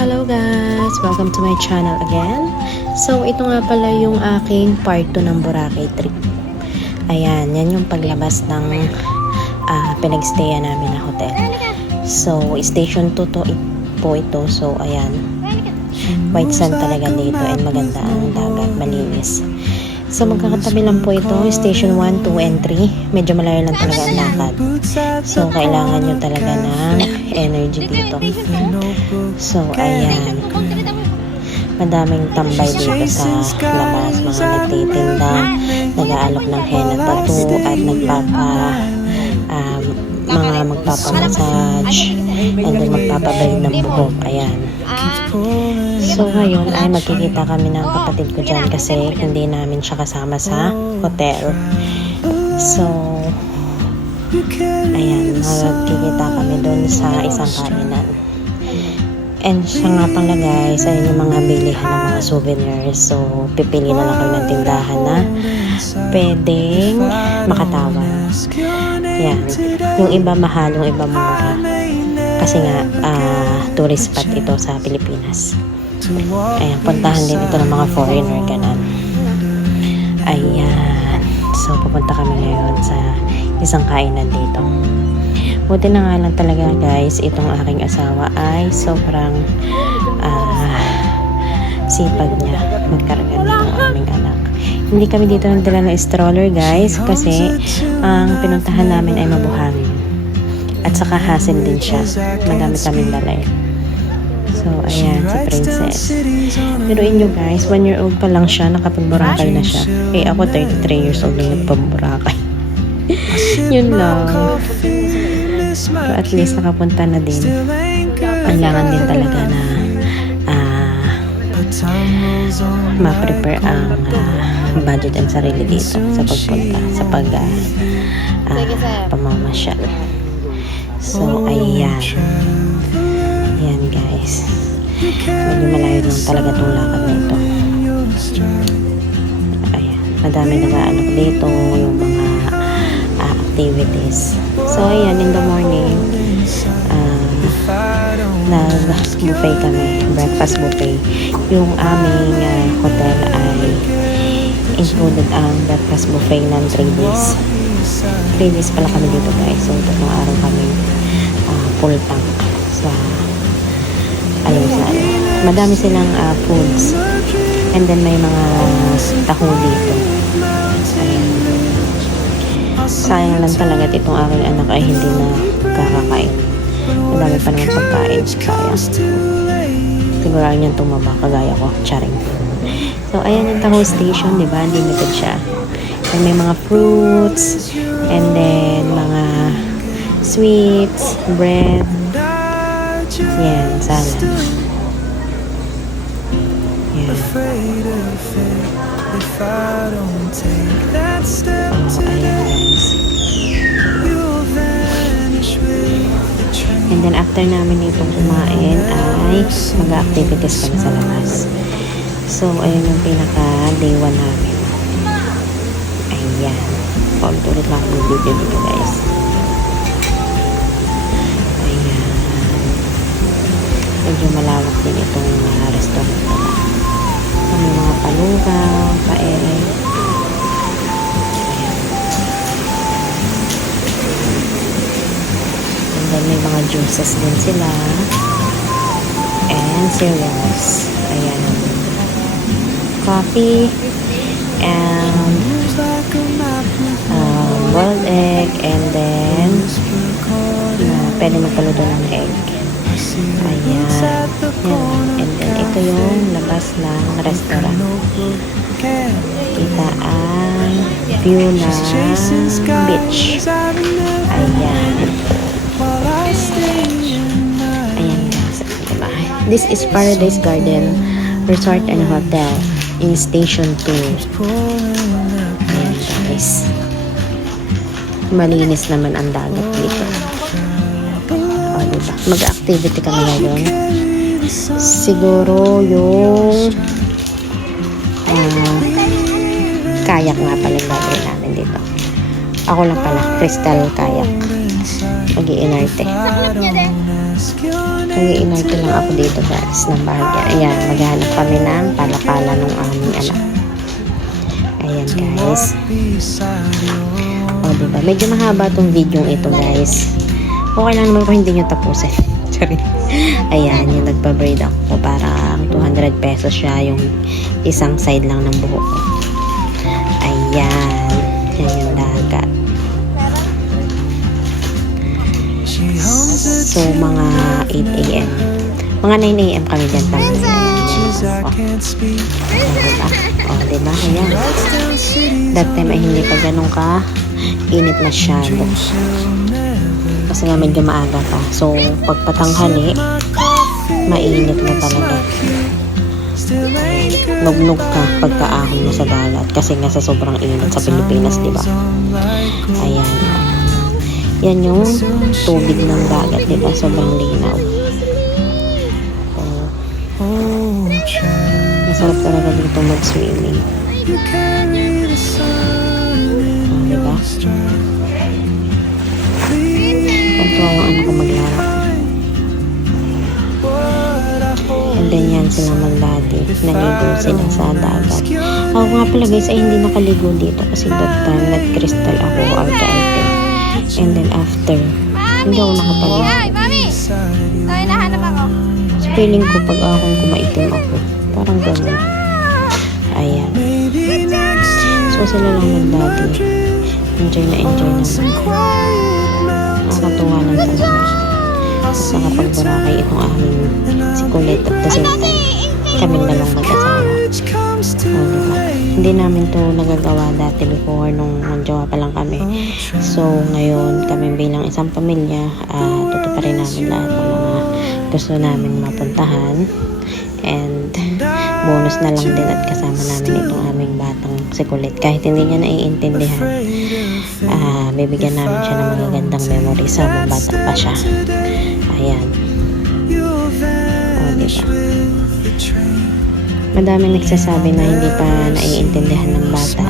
Hello guys! Welcome to my channel again. So, ito nga pala yung aking part 2 ng Boracay trip. Ayan, yan yung paglabas ng pinagstayan namin na hotel. So, station 2 po ito. So, ayan. White sand talaga dito and maganda ang dagat, malinis. So, magkakatabi lang po ito. Station 1, 2, and 3. Medyo malayo lang talaga ang lakad. So, kailangan nyo talaga ng energy dito. So, ayan. Madaming tambay dito sa labas. Mga nagtitinda, nag-aalok ng henna tattoo, at mga magpapamassage, and then magpapabayad ng buhok. Ayan. So, ngayon ay magkikita kami ng kapatid ko dyan kasi hindi namin siya kasama sa hotel. So, ayan, magkikita kami doon sa isang kainan. And siya nga pala guys, ayun yung mga bilihan ng mga souvenirs. So, pipili na lang kayo ng tindahan na pwedeng makatawan. Ayan. Yung iba mahal, yung iba mura. Kasi nga, tourist spot ito sa Pilipinas. Ayan, puntahan din ito ng mga foreigner, ganun. Ayan. So, pupunta kami ngayon sa isang kainan dito. Buti na nga lang talaga guys, itong aking asawa ay sobrang sipag niya magkarga ng aming anak. Hindi kami dito nagdala ng stroller guys kasi ang pinuntahan namin ay mabuhangin. At saka hassle din siya. Madami kaming dala eh. So, ayan, si Princess. Biruin nyo guys, 1 year old pa lang siya, nakapag-Boracay na siya. Eh, ako 33 years old na nagpag-Boracay. Yun lang. So, at least nakapunta na din. Kailangan din talaga na ma-prepare ang budget and sarili dito sa pagpunta, sa pamamasyal. So, ayan. Ayan, guys. Medyo malayo lang talaga itong lakad na ito. Ayan. Madami nag-aalok dito, yung mga activities. So, ayan, in the morning, nag-buffet kami. Breakfast buffet. Yung aming hotel ay included ang breakfast buffet ng 3 days. 3 days pala kami dito guys. So, 3 araw kami full tank sa madami silang foods, and then may mga taho dito. Ayan. Sayang lang talaga at itong aking anak ay hindi na kakakain. Madami pa naman pagkain. Kaya siguro niyang tumaba kagaya ko. Charing. So ayan yung taho station, diba? Limited siya. And may mga fruits, and then mga sweets, bread, yan, salad. Yan. Oh, ayan guys. And then after namin itong kumain ay mag-activities kami sa labas. So, ayun yung pinaka day 1 namin. Ayan. Paulit-ulit lang ang video dito guys. Medyo malawak din itong restaurant nila. So, may mga palugaw, paere. Ayan. And then may mga juices din sila. And cereals. Ayan. Coffee. And boiled egg. And then pwede magpaluto ng egg. Ayan. And then ito yung labas ng restaurant. Kita ang view ng beach. Ayan. Ayan guys. Diba? This is Paradise Garden Resort and Hotel in Station 2. Ayan guys. Malinis naman ang dagat dito. Diba? Mag-activity kami ngayon. Siguro yung kayak nga pala yung gagawin namin dito. Ako lang pala, crystal kayak. Mag-iinarte. Mag-iinarte lang ako dito guys ng bahagya. Ayan, maghanap kami ng palapala ng aming anak. Ayan guys. O diba, medyo mahaba tong video ito guys. Okay lang naman kung hindi nyo tapusin. Ayan, yung nagpa-braid ako. Parang 200 pesos siya yung isang side lang ng buhok ko. Ayan. Yan yung dagat. So, mga 8 a.m. Mga 9 a.m. kami dyan pa. O, diba? Ayan. That time ay hindi pa ganun ka init masyado. Kasi nga medyo maaga pa. So, pagpatanghali, mainit na talaga. Nugnog ka pagkaahon mo sa dagat. Kasi nga sa sobrang init sa Pilipinas, di ba? Ayan. Yan yung tubig ng dagat, di ba? Sobrang linaw. Masarap talaga dito mag-swimming. Di ba? Pagtuwa yung ano ko maglaro. And then yan sila magladi. Naligo sila sa dagat. Ako nga pala guys ay hindi nakaligo dito kasi that time nag-crystal ako arte-arte. And then after, hindi ako nakapaligo. Mami! Ay, nahanap ako. Feeling ko pag akong kumaitim ako. Parang ganun. Ayan. So sila lang magladi. Enjoy na naman. Nakakatuwa lang talaga. Tapos nakapag-Boracay itong aming si Colette at the same time. Kaming dalawang mag-asawa. Diba? Hindi namin to nagagawa dati before nung jowa pa lang kami. So ngayon kami bilang isang pamilya, tutuparin namin lahat ng mga gusto namin mapuntahan. And bonus na lang din at kasama namin itong aming batang si Colette. Kahit hindi niya naiintindihan, bibigyan namin siya ng magagandang memory sa mga bata pa siya. Ayan. O, diba? Madaming nagsasabi na hindi pa naiintindihan ng bata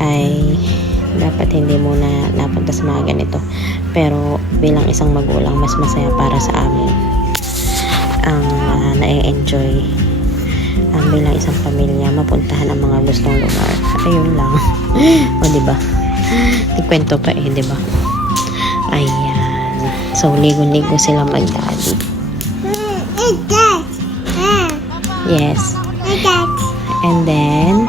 ay dapat hindi muna napunta sa mga ganito. Pero bilang isang magulang, mas masaya para sa amin ang na-enjoy bilang isang pamilya mapuntahan ang mga gustong lugar. Ayun lang. O diba? Ikwento pa diba? Ayan. So ligo-ligo sila mag-daddy. Yes. And then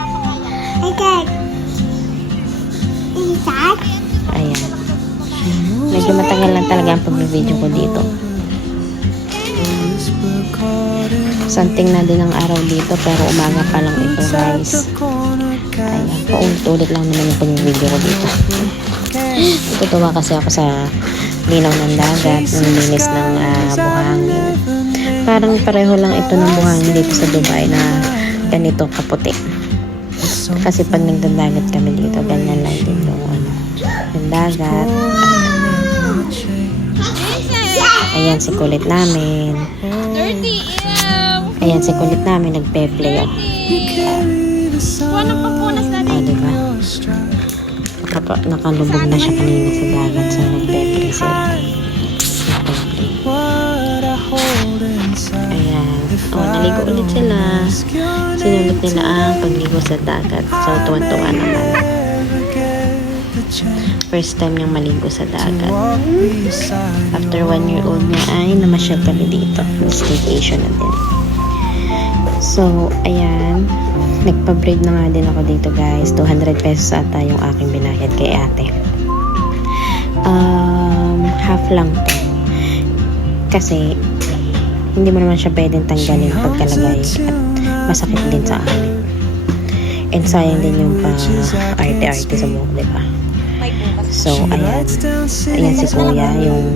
ayan. Medyo matagal lang talaga ang pag-video ko dito. Santing na din ang araw dito pero umaga pa lang ito guys. Ayan, paulit-ulit lang naman yung pag-video ko dito. Natutuwa kasi ako sa linaw ng dagat, ng linis ng buhangin. Parang pareho lang ito ng buhangin dito sa Dubai na ganito kaputi. Kasi pag nagdadagat kami dito, ganyan lang din yung dagat. Ayan si kulit namin. Ayan si kulit namin nagpe-play. Walang papunas natin. Diba? Nakalubog na siya kanina sa dagat, so nagpe-play sila. Ayan. Naligo ulit sila. Sinulit nila ang pagligo sa dagat. So tuwan-tuwa naman. First time niyang maligo sa dagat. After 1-year-old niya ay namasyal kami dito. Staycation na din. So, ayan. Nagpa-braid na nga din ako dito guys. 200 pesos ata yung aking binayad kay ate. Half lang to. Kasi, hindi mo naman siya pwedeng tanggalin pagkalagay at masakit din sa amin. And sayang din yung arte-arte sa buhok, diba? So, ayan. Ayan si kuya, yung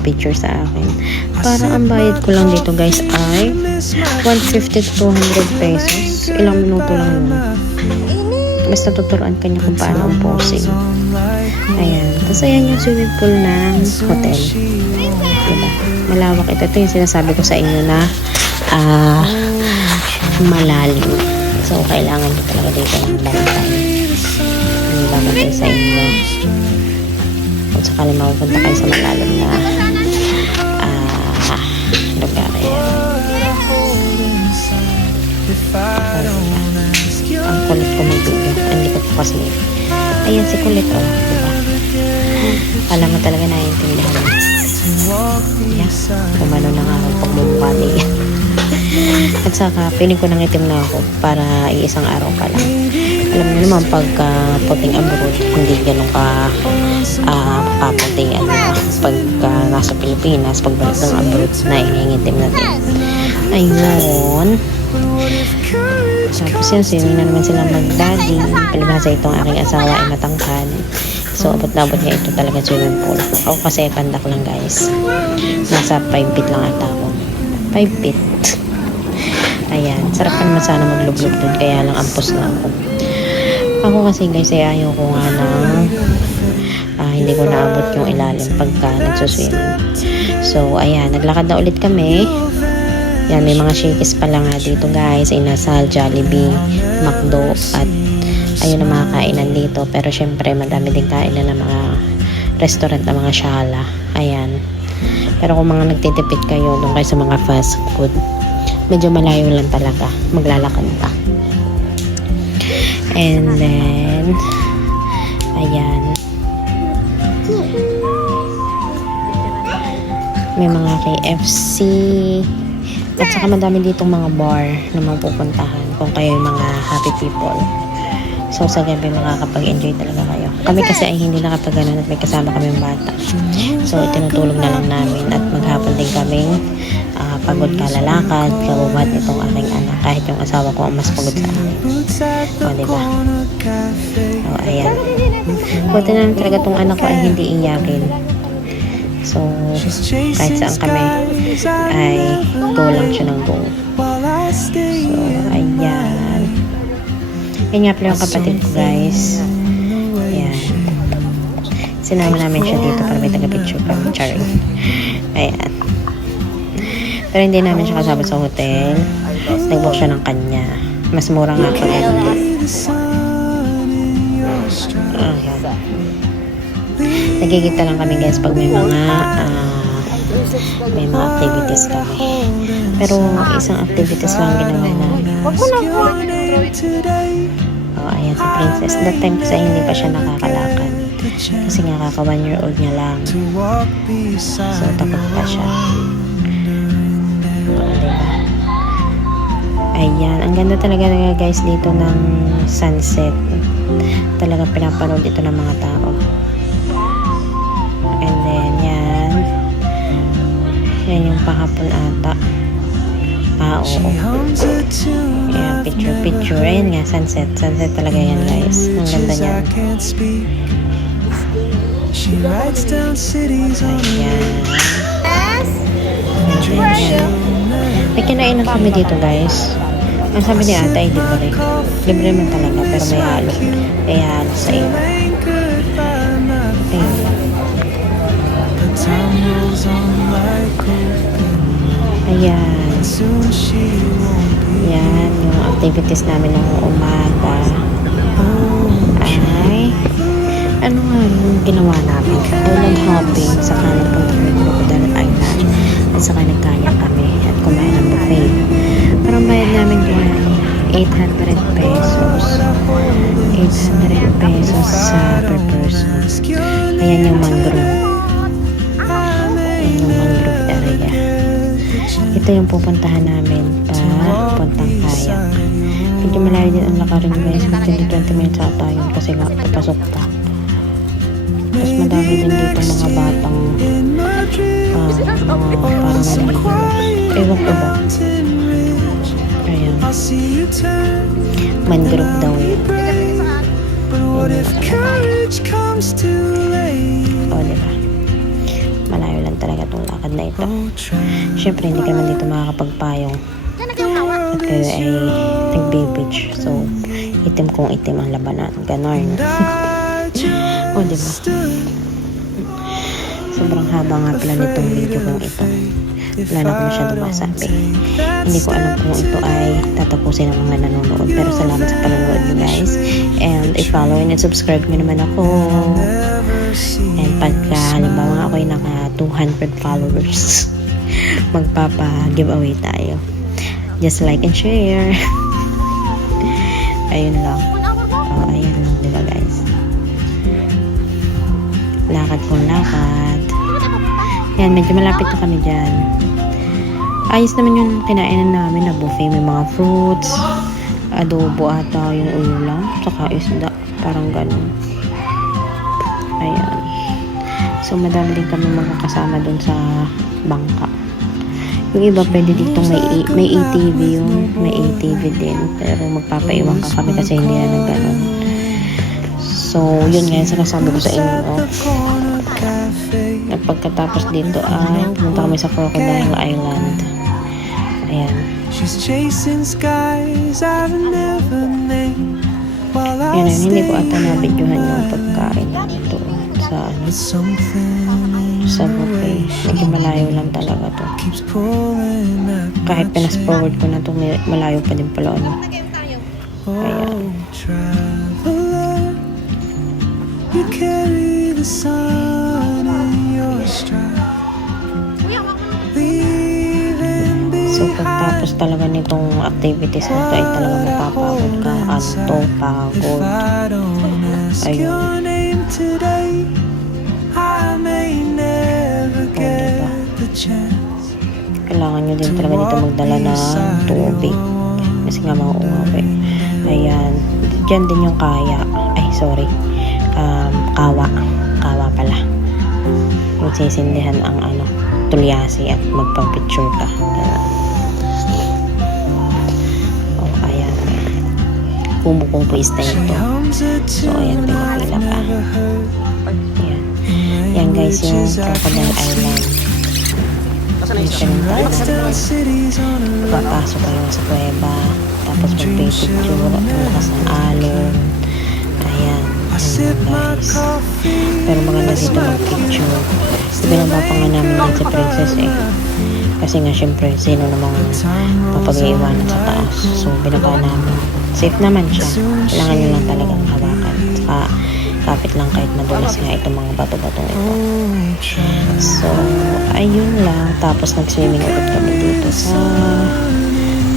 picture sa akin. Parang ang bayad ko lang dito guys ay 150 to 200 pesos. Ilang minuto lang yun. Basta tuturuan ka niya kung paano ang posing. Ayan. Tapos ayan yung swimming pool ng hotel. Diba? Malawak ito. Ito yung sinasabi ko sa inyo na malalim. So, kailangan nyo talaga dito ng bantay. magbabantay sa inyo. Kung sakali mapupunta kayo sa malalim na lugar. Ang kulit ko mag-video. Ang likot ko kasi. Ayan si kulit, oh. Diba? Alam mo talaga naiintindihan mo. Yeah. Kumano na nga ako pagmumukha niya. At saka, piling ko nang itim na ako para iisang araw pa lang. Alam mo naman, pagka puting abroad, hindi ganun ka kaputing pagka nasa Pilipinas, pagbalik ng abroad, naiingitim na din. Ayun. Tapos yun, swimming na naman sila mag-daddy. Palibhasa itong aking asawa ay matangkad. So, abot-abot niya ito talaga swimming pool. Ako kasi pandak lang, guys. Nasa 5 feet lang ata ako. 5 feet. Ayan. Sarap pa naman sana maglublob dun. Kaya lang ampos na ako. Ako kasi, guys, ay ayaw ko nga ng hindi ko naabot yung ilalim pagka nagsuswimming. So, ayan. Naglakad na ulit kami. Yan, may mga shakes pala nga dito, guys. Inasal, Jollibee, McDo, at ayun ang mga kainan dito. Pero syempre, madami din kainan ng mga restaurant na mga shala. Ayan. Pero kung mga nagtitipid kayo doon kayo sa mga fast food, medyo malayo lang talaga. Maglalakad pa. And then, ayan. May mga KFC. At saka madami ditong mga bar na mapupuntahan kung kayo yung mga happy people. So, sa gabi makakapag-enjoy talaga kayo. Kami kasi ay hindi nakapag-ganon at may kasama kaming bata. So, itinutulog na lang namin at maghapon din kaming pagod kalalakad, kabubat itong aking anak. Kahit yung asawa ko ang mas pagod sa akin. O, diba? O, ayan. Buti na lang talaga itong anak ko ay hindi iyakin. So, kahit saan kami ay go lang siya ng go. So, ayan. Yan nga pala yung kapatid ko, guys. Ayan. Sinama namin siya dito para may taga-picture kami. Charing. Ayan. Pero hindi namin siya kasama sa hotel. Nag-book siya ng kanya. Mas mura nga pag hindi. Ayan. Nagigita lang kami, guys, pag may mga activities kami. Pero isang activities lang ginawa namin. Ayan si Princess. That time kasi hindi pa siya nakakalakad. Kasi nga kaka 1 year old niya lang. So takot pa siya. Diba? Ayan. Ang ganda talaga, guys, dito ng sunset. Talaga pinapanood ito ng mga tao. And then yan. Yan yung pahapon ata. Oo. Ayan, picture. Ayan nga, sunset. Sunset talaga yan, guys. Ang ganda niyan. Ayan. May kinainan kami dito, guys. Ang sabi ni ata ay libre. Libre man talaga, pero may halo. May halo sa iyo. Ayan. Ayan. Yan, yung activities namin ng umaga. Ay, ano nga yung ginawa namin? Ulan hopping, saka nagpunta kami ng Crocodile Island, at saka nagkaya kami at kumain ng buffet. Pero ang bayad namin dyan, 800 pesos. 800 pesos per person. Ayan yung mangrove. Ayan yung mangrove area. Ito yung pupuntahan namin puntang kayak. Medyo malayo din ang lakarin nyo, guys. 20 minutes ata yun kasi nga papasok pa. Tapos madami din dito mga batang parang naliligo. Ewan ko ba? Ayan. Mangrove daw yun. O, diba? Malayo lang talaga itong lakad na ito. Siyempre, hindi ka man dito makakapagpayong. At kayo ay nagbe-beach. So, itim kong itim ang labanan. Ganon. O, diba? Sobrang haba nga pala nitong video kong ito. wala na ako masyadong masabi. Hindi ko alam kung ito ay tatapusin ng mga nanonood, pero salamat sa panonood niyo guys, and i-follow and subscribe niyo naman ako. And pagka halimbawa ako ay naka 200 followers, magpapa-giveaway tayo. Just like and share. Ayun lang. Ayun lang, diba guys? Lakad kung lakad. Yan, medyo malapit na kami dyan. Ayos naman yung kinainan namin na buffet. May mga fruits, adobo ata yung ulam, saka isda. Parang ganun. Ayan. So, madami din kami magkakasama dun sa bangka. Yung iba pwede ditong may ATV yung may ATV din, pero magpapaiwan ka kami kasi hindi na ng ganun. So yun nga yung sinasabi ko sa inyo, at pagkatapos dito ay pumunta kami sa Crocodile Island. Ayan. Yun, hindi ko ata na-videohan yung pagkain namin doon sa buffet. Medyo malayo lang talaga to. Kahit pinas-forward ko na to, malayo pa din pala. Ayan. So pagtapos talaga nitong activities na to ay talaga mapapagod ka. Anto, pagod. Ayun. Kailangan nyo din talaga dito magdala ng tubig kasi nga mauuwi. Ayan, dyan din yung kawa pala, magsisindihan ang tulyasi at magpapicture ka. Ayan, kumukumpo style to. So ayan, pinapila pa. Ayan. Yan guys yung Crocodile Island. Papasok kayo sa kuweba, tapos mag-picture at malakas ng alon. Ayan, guys. Pero maganda dito mag-picture. Binaba pa nga namin yan si Princess kasi nga syempre sino namang papag-iwanan sa taas. So binaba namin. Safe naman siya, kailangan nyo lang talagang hawakan. Saka kapit lang kahit madulas nga itong mga bato-batong ito. So ayun lang, tapos nag-swimming ulit kami dito sa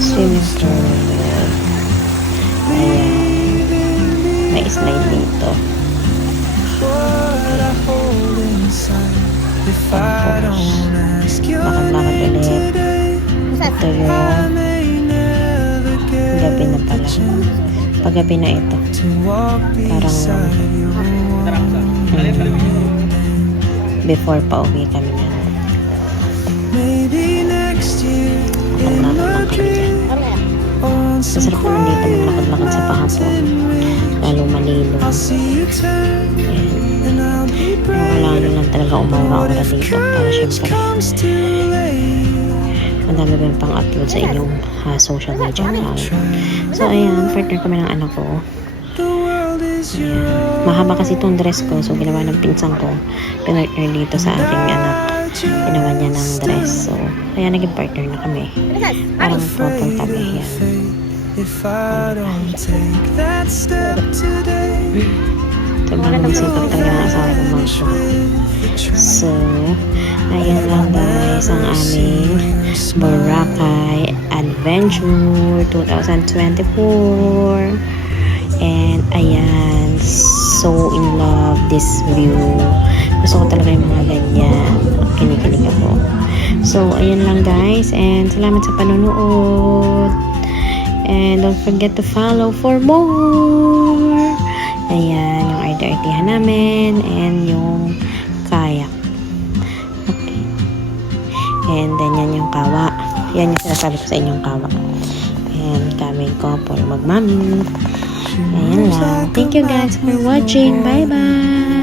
swimming pool. Ayan, may slide dito. Tapos lakad-lakad ulit. Ito yung gabi na pala. Paggabi na ito, parang before pa uwi kami na. Lakad-lakad lang kami dyan. Masarap naman dito maglakad-lakad sa pahapon, lalo malilong. Kailangan lang talaga umaura-ura dito para syempre madami ba yung pang-upload sa inyong social media account. So ayan, partner kami ng anak ko. Ayan. Mahaba kasi itong dress ko, so ginawa ng pinsang ko, pinartner dito sa aking anak, ginawa niya ng dress. So ayan, naging partner na kami, parang couple kami. Ayan. So magandang sipag talaga ng asawa ko mga. So ayan lang guys ang aming Boracay Adventure 2024. And ayan, so in love this view. Gusto ko talaga yung mga ganyan, kinikilig ako. So ayan lang guys, and salamat sa panonood, and don't forget to follow for more. Ayan, yung arte-artehan namin and yung kayak. Okay. And then yan yung kawa. Yan yung sinasabi ko sa inyong kawa. And kami couple magmami. Ayan lang. Thank you guys for watching. Bye bye.